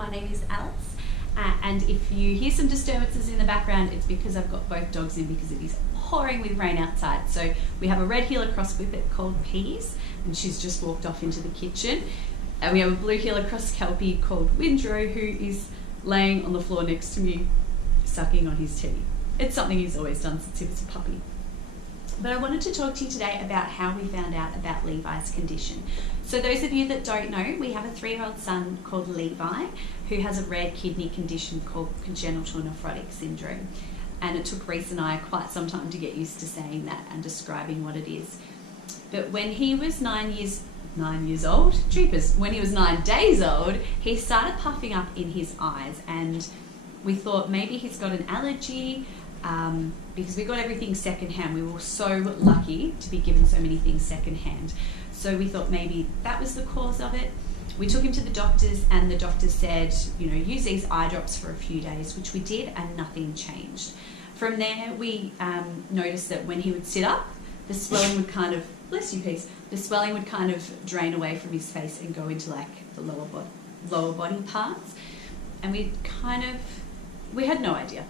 My name is Alice, and if you hear some disturbances in the background, it's because I've got both dogs in because it is pouring with rain outside. So we have a red Heeler cross whippet called Peas, and she's just walked off into the kitchen. And we have a blue Heeler cross Kelpie called Windrow, who is laying on the floor next to me, sucking on his teddy. It's something he's always done since he was a puppy. But I wanted to talk to you today about how we found out about Levi's condition. So those of you that don't know, we have a 3-year-old son called Levi who has a rare kidney condition called congenital nephrotic syndrome. And it took Reese and I quite some time to get used to saying that and describing what it is. But when he was 9 years old, jeepers, when he was 9 days old, he started puffing up in his eyes, and we thought maybe he's got an allergy, because we got everything secondhand. We were so lucky to be given so many things secondhand. So we thought maybe that was the cause of it. We took him to the doctors, and the doctors said, use these eye drops for a few days, which we did, and nothing changed. From there, we noticed that when he would sit up, the swelling would kind of, bless you, Peace, the swelling would kind of drain away from his face and go into like the lower body parts. And we had no idea.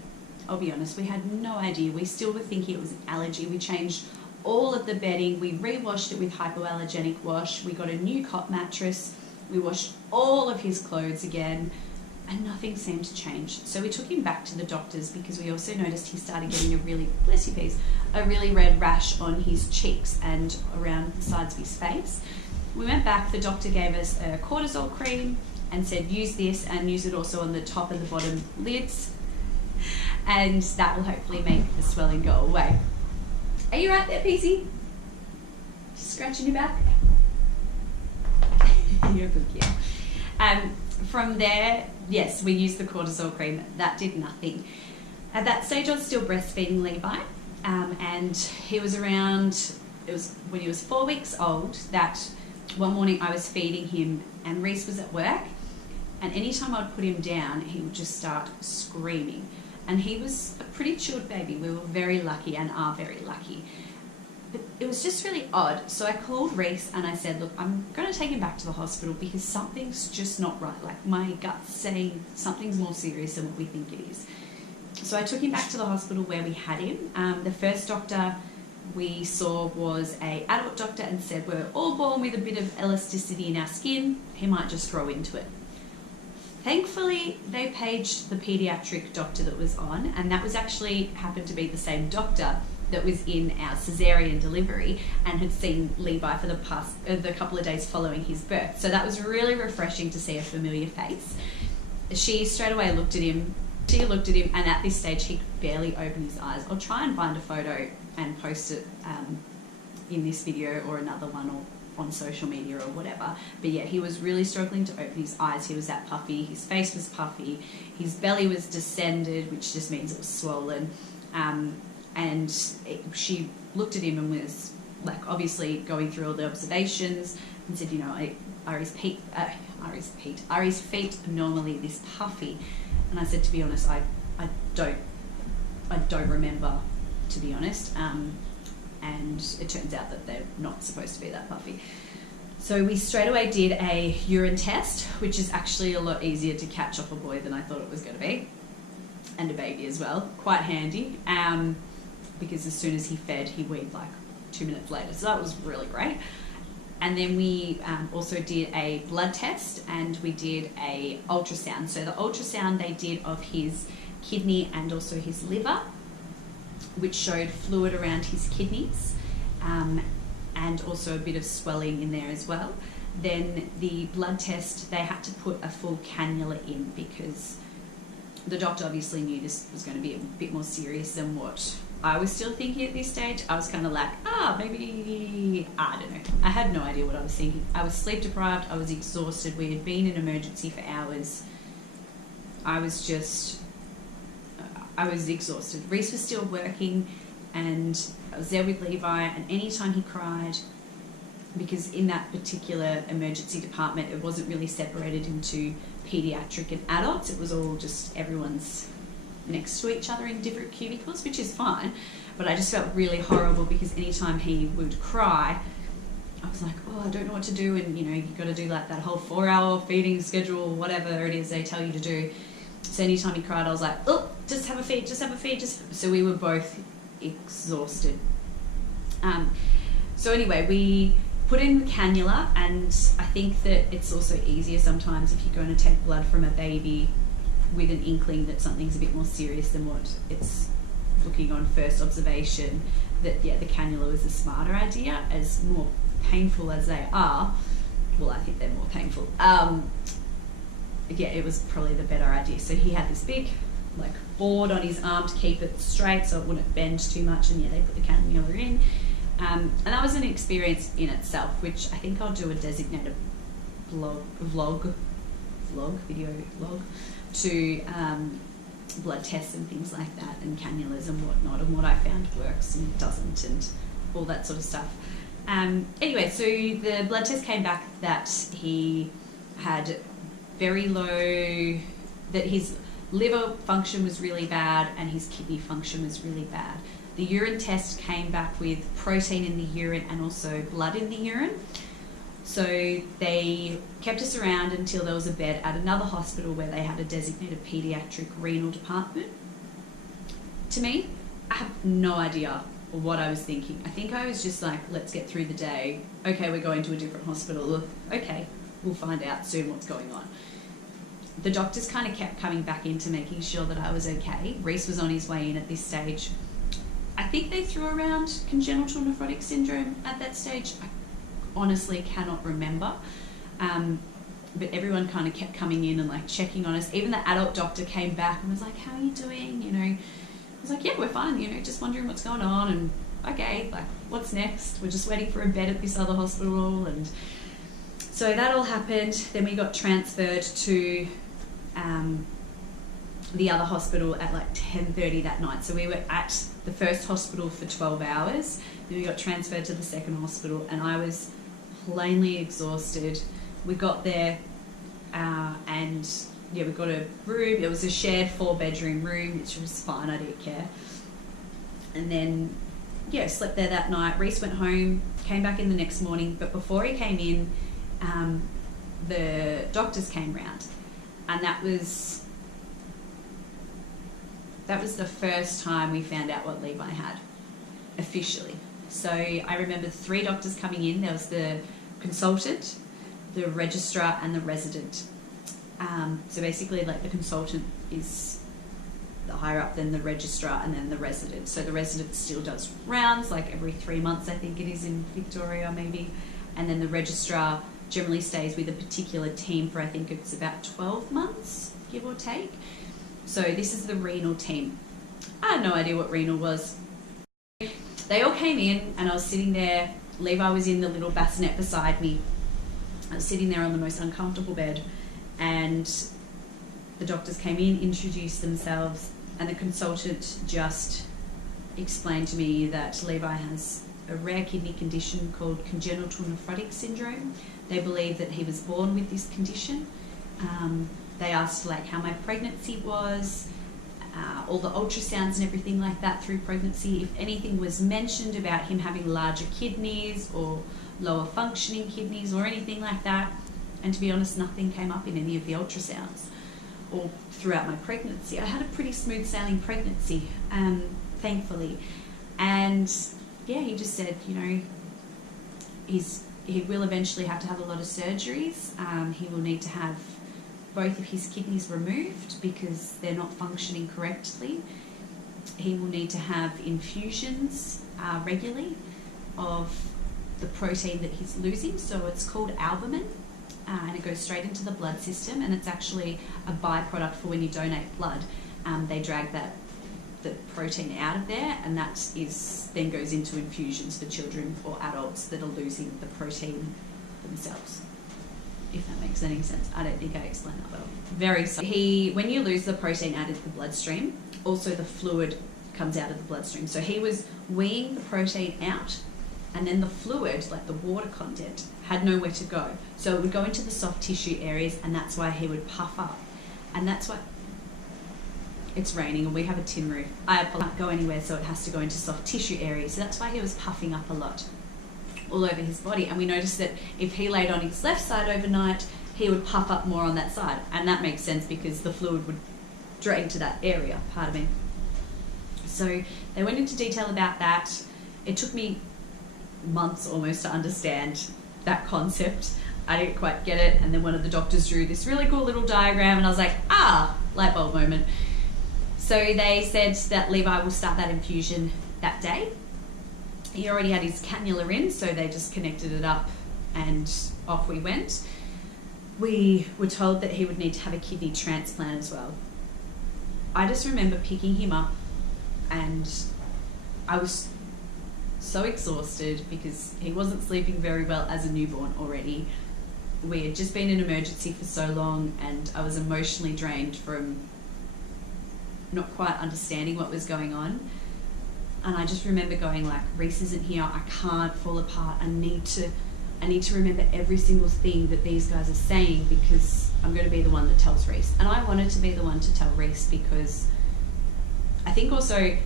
I'll be honest, we had no idea. We still were thinking it was an allergy. We changed all of the bedding. We re-washed it with hypoallergenic wash. We got a new cot mattress. We washed all of his clothes again, and nothing seemed to change. So we took him back to the doctors because we also noticed he started getting a really red rash on his cheeks and around the sides of his face. We went back, the doctor gave us a cortisol cream and said use this and use it also on the top and the bottom lids, and that will hopefully make the swelling go away. Are you right there, Peasy? Scratching your back? You're a good kid. From there, yes, we used the cortisol cream. That did nothing. At that stage, I was still breastfeeding Levi, and he was around, it was when he was 4 weeks old, that one morning I was feeding him and Reese was at work, and anytime I'd put him down, he would just start screaming. And he was a pretty chilled baby. We were very lucky and are very lucky. But it was just really odd. So I called Reese and I said, look, I'm going to take him back to the hospital because something's just not right. Like my gut's saying something's more serious than what we think it is. So I took him back to the hospital where we had him. The first doctor we saw was an adult doctor and said, we're all born with a bit of elasticity in our skin. He might just throw into it. Thankfully, they paged the pediatric doctor that was on, and that was actually happened to be the same doctor that was in our cesarean delivery and had seen Levi for the couple of days following his birth. So that was really refreshing to see a familiar face. She straight away looked at him. She looked at him, and at this stage, he could barely open his eyes. I'll try and find a photo and post it in this video or another one, or on social media or whatever. But yeah, he was really struggling to open his eyes. He was that puffy, his face was puffy, his belly was descended, which just means it was swollen. She looked at him and was like obviously going through all the observations and said, are his feet normally this puffy? And I said, to be honest, I don't remember, to be honest. And it turns out that they're not supposed to be that puffy. So we straight away did a urine test, which is actually a lot easier to catch off a boy than I thought it was going to be, and a baby as well. Quite handy, because as soon as he fed, he weed like 2 minutes later. So that was really great. And then we also did a blood test, and we did a ultrasound. So the ultrasound they did of his kidney and also his liver, which showed fluid around his kidneys, and also a bit of swelling in there as well. Then the blood test, they had to put a full cannula in because the doctor obviously knew this was going to be a bit more serious than what I was still thinking at this stage. I was kind of like, maybe, I don't know. I had no idea what I was thinking. I was sleep deprived, I was exhausted, we had been in emergency for hours. I was exhausted. Reese was still working, and I was there with Levi, and anytime he cried, because in that particular emergency department, it wasn't really separated into pediatric and adults. It was all just everyone's next to each other in different cubicles, which is fine. But I just felt really horrible because anytime he would cry, I was like, oh, I don't know what to do. And, you know, you've got to do like that whole 4-hour feeding schedule, whatever it is they tell you to do. So anytime he cried, I was like, oh, just have a feed, just have a feed. So we were both exhausted. So anyway, we put in the cannula, and I think that it's also easier sometimes if you're going to take blood from a baby with an inkling that something's a bit more serious than what it's looking on first observation, that yeah, the cannula was a smarter idea. As more painful as they are, well, I think they're more painful. Yeah, it was probably the better idea. So he had this big like board on his arm to keep it straight so it wouldn't bend too much, and yeah, they put the cannula in. And that was an experience in itself, which I think I'll do a designated video vlog to blood tests and things like that, and cannulas and whatnot, and what I found works and doesn't, and all that sort of stuff. Anyway, so the blood test came back that he had very low, that his liver function was really bad and his kidney function was really bad. The urine test came back with protein in the urine and also blood in the urine. So they kept us around until there was a bed at another hospital where they had a designated paediatric renal department. To me, I have no idea what I was thinking. I think I was just like, let's get through the day. Okay, we're going to a different hospital. Okay, we'll find out soon what's going on. The doctors kind of kept coming back in to making sure that I was okay. Reese was on his way in at this stage. I think they threw around congenital nephrotic syndrome at that stage. I honestly cannot remember. But everyone kind of kept coming in and like checking on us. Even the adult doctor came back and was like, how are you doing? You know, I was like, yeah, we're fine. You know, just wondering what's going on. And okay, like what's next? We're just waiting for a bed at this other hospital. And so that all happened. Then we got transferred to the other hospital at like 10:30 that night. So we were at the first hospital for 12 hours. Then we got transferred to the second hospital, and I was plainly exhausted. We got there and yeah, we got a room. It was a shared 4-bedroom room, which was fine, I didn't care. And then yeah, slept there that night. Reese went home, came back in the next morning, but before he came in, the doctors came round, and that was the first time we found out what Levi had officially. So I remember 3 doctors coming in. There was the consultant, the registrar, and the resident. So basically, like, the consultant is the higher up than the registrar, and then the resident. So the resident still does rounds, like every 3 months, I think it is in Victoria maybe. And then the registrar generally stays with a particular team for, I think it's about 12 months, give or take. So this is the renal team. I had no idea what renal was. They all came in, and I was sitting there. Levi was in the little bassinet beside me. I was sitting there on the most uncomfortable bed, and the doctors came in, introduced themselves, and the consultant just explained to me that Levi has a rare kidney condition called congenital nephrotic syndrome. They believe that he was born with this condition. They asked like how my pregnancy was, all the ultrasounds and everything like that through pregnancy, if anything was mentioned about him having larger kidneys or lower functioning kidneys or anything like that. And to be honest, nothing came up in any of the ultrasounds or throughout my pregnancy. I had a pretty smooth sailing pregnancy, thankfully. And yeah, he just said, you know, he will eventually have to have a lot of surgeries. He will need to have both of his kidneys removed because they're not functioning correctly. He will need to have infusions regularly of the protein that he's losing. So it's called albumin, and it goes straight into the blood system, and it's actually a byproduct for when you donate blood. They drag the protein out of there, and that then goes into infusions for children or adults that are losing the protein themselves. If that makes any sense. I don't think I explained that well. Very sorry. When you lose the protein out of the bloodstream, also the fluid comes out of the bloodstream. So he was weeing the protein out, and then the fluid, like the water content, had nowhere to go. So it would go into the soft tissue areas, and that's why he would puff up. And that's why it's raining and we have a tin roof. I can't go anywhere, so it has to go into soft tissue areas. So that's why he was puffing up a lot. all over his body. And we noticed that if he laid on his left side overnight, he would puff up more on that side. And that makes sense because the fluid would drain to that area, pardon me. So they went into detail about that. It took me months almost to understand that concept. I didn't quite get it. And then one of the doctors drew this really cool little diagram and I was like, light bulb moment. So they said that Levi will start that infusion that day. He already had his cannula in, so they just connected it up and off we went. We were told that he would need to have a kidney transplant as well. I just remember picking him up and I was so exhausted because he wasn't sleeping very well as a newborn already. We had just been in emergency for so long and I was emotionally drained from not quite understanding what was going on. And I just remember going like, Reese isn't here, I can't fall apart, I need to remember every single thing that these guys are saying because I'm going to be the one that tells Reese. And I wanted to be the one to tell Reese because I think also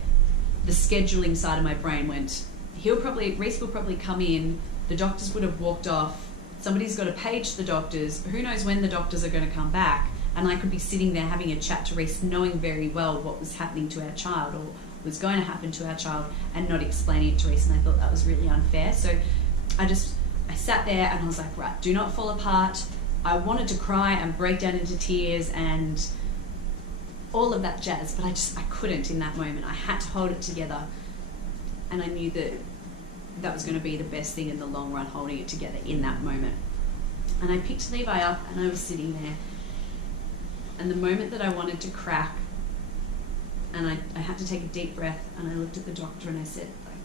the scheduling side of my brain went, Reese will probably come in, the doctors would have walked off, somebody's got to page the doctors, who knows when the doctors are going to come back, and I could be sitting there having a chat to Reese knowing very well what was happening to our child or was going to happen to our child and not explaining it to Reese, and I thought that was really unfair. So I sat there and I was like, right, do not fall apart. I wanted to cry and break down into tears and all of that jazz, but I couldn't in that moment. I had to hold it together, and I knew that that was going to be the best thing in the long run, holding it together in that moment. And I picked Levi up and I was sitting there, and the moment that I wanted to crack, and I had to take a deep breath, and I looked at the doctor and I said, like,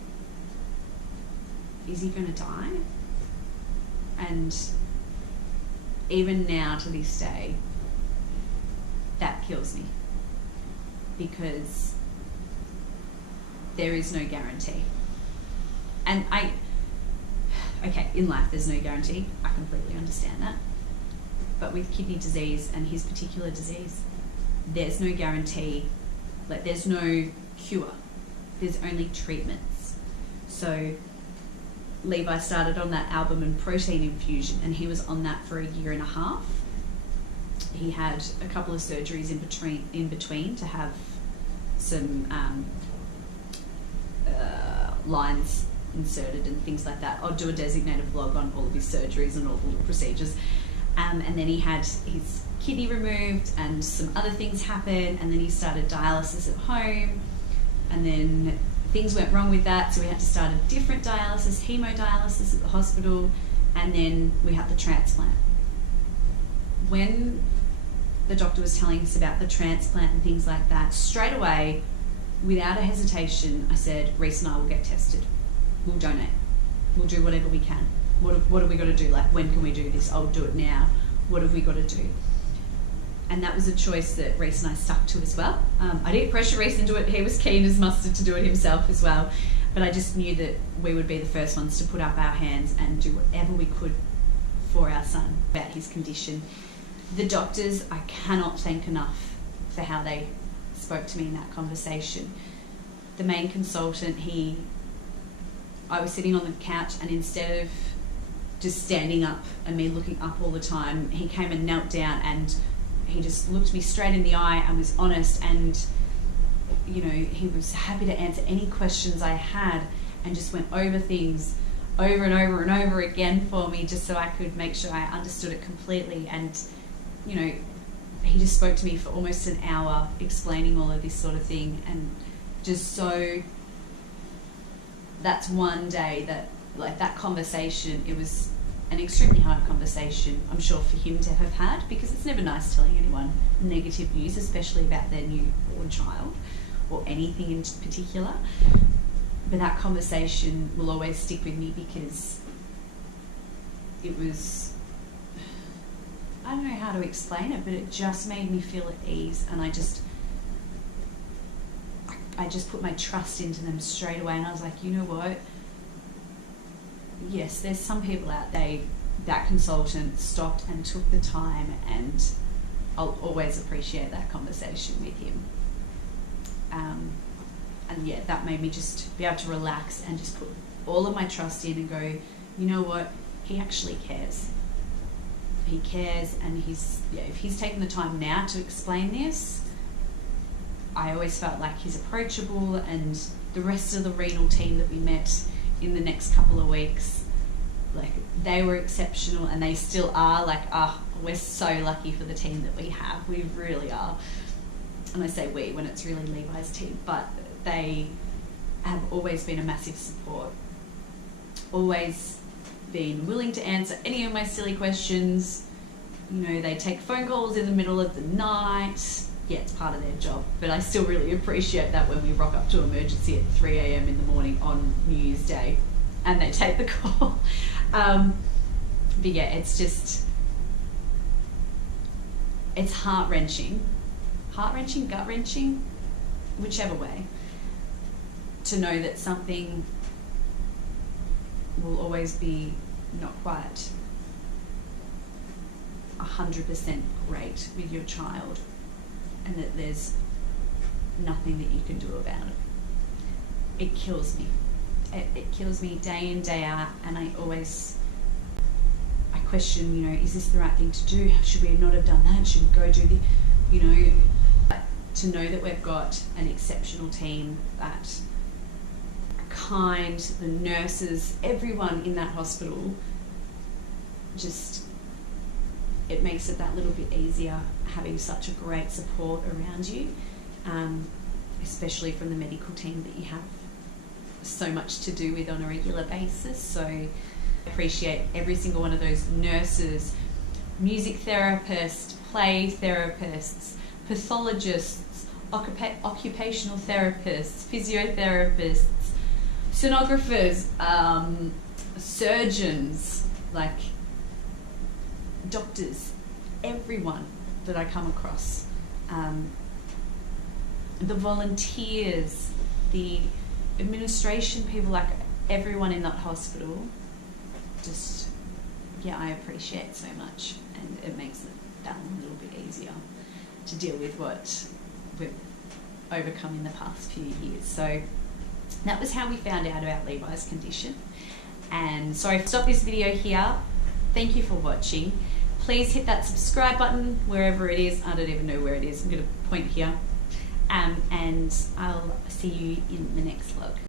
is he going to die? And even now to this day, that kills me because there is no guarantee. And in life there's no guarantee, I completely understand that. But with kidney disease and his particular disease, there's no guarantee. Like, there's no cure, there's only treatments. So Levi started on that albumin protein infusion and he was on that for 1.5 years. He had a couple of surgeries in between to have some lines inserted and things like that. I'll do a designated vlog on all of his surgeries and all the procedures. And then he had his kidney removed and some other things happened, and then he started dialysis at home, and then things went wrong with that, so we had to start a different dialysis, hemodialysis at the hospital, and then we had the transplant. When the doctor was telling us about the transplant and things like that, straight away, without a hesitation, I said, Reese and I will get tested. We'll donate. We'll do whatever we can. What have we got to do? Like, when can we do this? I'll do it now. What have we got to do? And that was a choice that Reese and I stuck to as well. I didn't pressure Reese into it. He was keen as mustard to do it himself as well. But I just knew that we would be the first ones to put up our hands and do whatever we could for our son about his condition. The doctors, I cannot thank enough for how they spoke to me in that conversation. The main consultant, I was sitting on the couch, and instead of just standing up and me looking up all the time, he came and knelt down and he just looked me straight in the eye and was honest, and he was happy to answer any questions I had and just went over things over and over and over again for me, just so I could make sure I understood it completely. And he just spoke to me for almost an hour explaining all of this sort of thing, and just so that's one day that, like, that conversation, it was an extremely hard conversation, I'm sure, for him to have had, because it's never nice telling anyone negative news, especially about their newborn child or anything in particular. But that conversation will always stick with me because it was, I don't know how to explain it, but it just made me feel at ease, and I just put my trust into them straight away, and I was like, you know what? Yes, there's some people out there, that consultant stopped and took the time, and I'll always appreciate that conversation with him. And yeah, that made me just be able to relax and just put all of my trust in and go, you know what, he actually cares. He cares, and if he's taken the time now to explain this, I always felt like he's approachable, and the rest of the renal team that we met in the next couple of weeks, like, they were exceptional, and they still are. Like, we're so lucky for the team that we have. We really are. And I say we when it's really Levi's team, but they have always been a massive support. Always been willing to answer any of my silly questions. You know, they take phone calls in the middle of the night. Yeah, it's part of their job, but I still really appreciate that when we rock up to emergency at 3 a.m. in the morning on New Year's Day and they take the call. But yeah, it's just, it's heart-wrenching, gut-wrenching, whichever way, to know that something will always be not quite 100% great with your child, and that there's nothing that you can do about it. It kills me. It kills me day in, day out, and I question, you know, is this the right thing to do? Should we not have done that? Should we go do the, you know, but to know that we've got an exceptional team that are kind, the nurses, everyone in that hospital, just, it makes it that little bit easier having such a great support around you, especially from the medical team that you have so much to do with on a regular basis. So I appreciate every single one of those nurses, music therapists, play therapists, pathologists, occupational therapists, physiotherapists, sonographers, surgeons, like doctors, everyone that I come across, the volunteers, the administration people, like everyone in that hospital, just, yeah, I appreciate so much, and it makes it that a little bit easier to deal with what we've overcome in the past few years. So that was how we found out about Levi's condition. And sorry for stop this video here. Thank you for watching. Please hit that subscribe button wherever it is. I don't even know where it is. I'm going to point here. And I'll see you in the next vlog.